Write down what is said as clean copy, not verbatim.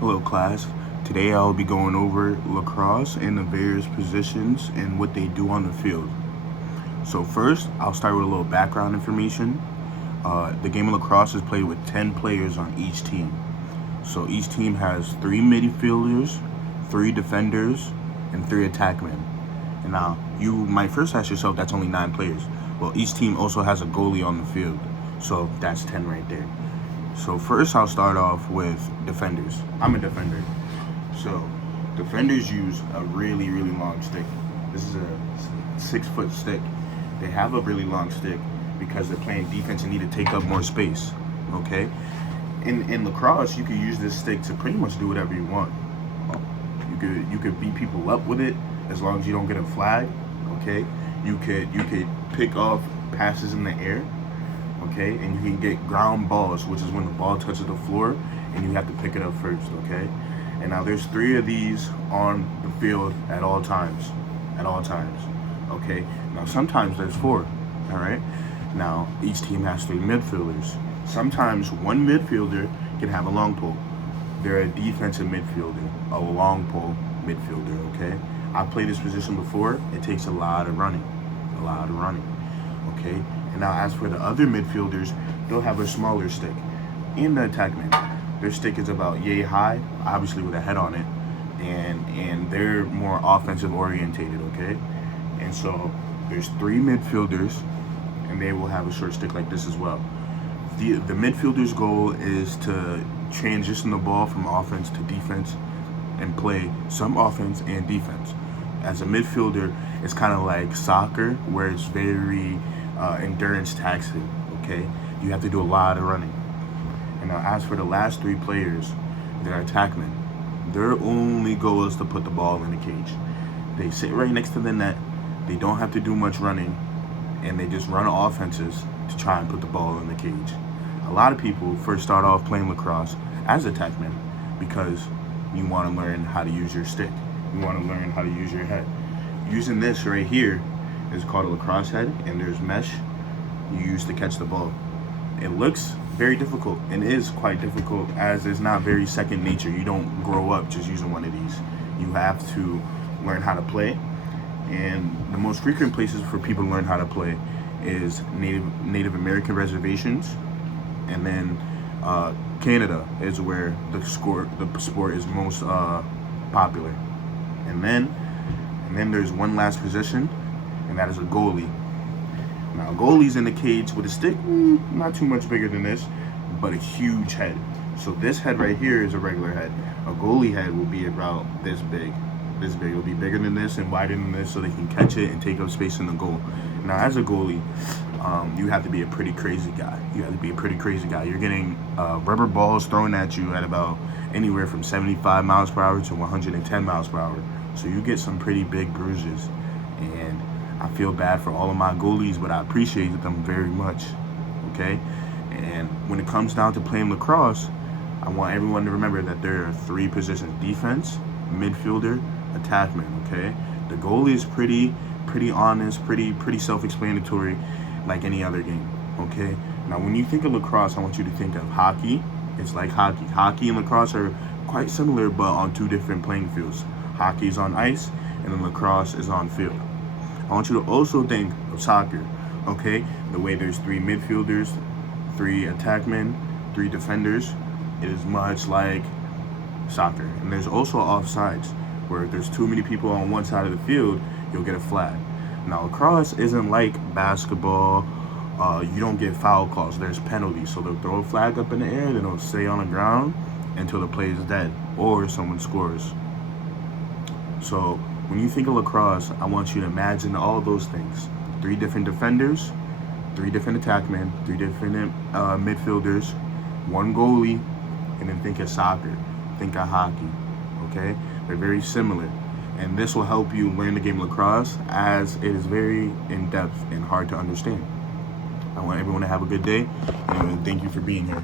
Hello class. Today I'll be going over lacrosse and the various positions and what they do on the field. So first, I'll start with a little background information. The game of lacrosse is played with 10 players on each team. So each team has 3 midfielders, 3 defenders, and 3 attackmen. And now, you might first ask yourself, that's only 9 players. Well, each team also has a goalie on the field. So that's 10 right there. So first I'll start off with defenders. I'm a defender. So defenders use a really long stick. This is a 6-foot stick. They have a really long stick because they're playing defense and need to take up more space. Okay? In lacrosse, you can use this stick to pretty much do whatever you want. You could beat people up with it as long as you don't get a flag. Okay? You could pick off passes in the air. Okay, and you can get ground balls, which is when the ball touches the floor and you have to pick it up first. Okay, and now there's 3 of these on the field at all times. Okay, now sometimes there's 4. All right, now each team has 3 midfielders. Sometimes one midfielder can have a long pole. They're a defensive midfielder, a long pole midfielder. Okay, I played this position before. It takes a lot of running. Okay, and now as for the other midfielders, they'll have a smaller stick. And the attackmen, their stick is about yay high, obviously with a head on it, and they're more offensive orientated. Okay, and so there's 3 midfielders, and they will have a short stick like this as well. The midfielder's goal is to transition the ball from offense to defense and play some offense and defense. As a midfielder, it's kind of like soccer, where it's very endurance taxing. Okay, you have to do a lot of running. And now, as for the last 3 players, they're attackmen. Their only goal is to put the ball in the cage. They sit right next to the net. They don't have to do much running, and they just run offenses to try and put the ball in the cage. A lot of people first start off playing lacrosse as attackmen because you want to learn how to use your stick. You want to learn how to use your head. Using this right here is called a lacrosse head, and there's mesh you use to catch the ball. It looks very difficult, and is quite difficult, as it's not very second nature. You don't grow up just using one of these. You have to learn how to play, and the most frequent places for people to learn how to play is Native American reservations, and then Canada is where the sport is most popular. And then there's one last position, and that is a goalie. Now, a goalie's in the cage with a stick, not too much bigger than this, but a huge head. So this head right here is a regular head. A goalie head will be about this big. It'll be bigger than this and wider than this, so they can catch it and take up space in the goal. Now, as a goalie, you have to be a pretty crazy guy. You're getting rubber balls thrown at you at about anywhere from 75 miles per hour to 110 miles per hour. So you get some pretty big bruises. And I feel bad for all of my goalies, but I appreciate them very much. Okay? And when it comes down to playing lacrosse, I want everyone to remember that there are 3 positions: defense, midfielder, attackman. Okay? The goalie is pretty honest, pretty self-explanatory, like any other game. Okay? Now, when you think of lacrosse, I want you to think of hockey. It's like hockey. Hockey and lacrosse are quite similar, but on 2 different playing fields. Hockey is on ice, and then lacrosse is on field. I want you to also think of soccer. Okay? The way there's 3 midfielders, 3 attackmen, 3 defenders. It is much like soccer. And there's also offsides, where if there's too many people on one side of the field, you'll get a flag. Now, lacrosse isn't like basketball. You don't get foul calls. There's penalties. So they'll throw a flag up in the air, then it'll stay on the ground until the play is dead or someone scores. So when you think of lacrosse, I want you to imagine all those things: 3 different defenders, 3 different attackmen, 3 different midfielders, 1 goalie, and then think of soccer, think of hockey. Okay? They're very similar. And this will help you learn the game of lacrosse, as it is very in-depth and hard to understand. I want everyone to have a good day, and thank you for being here.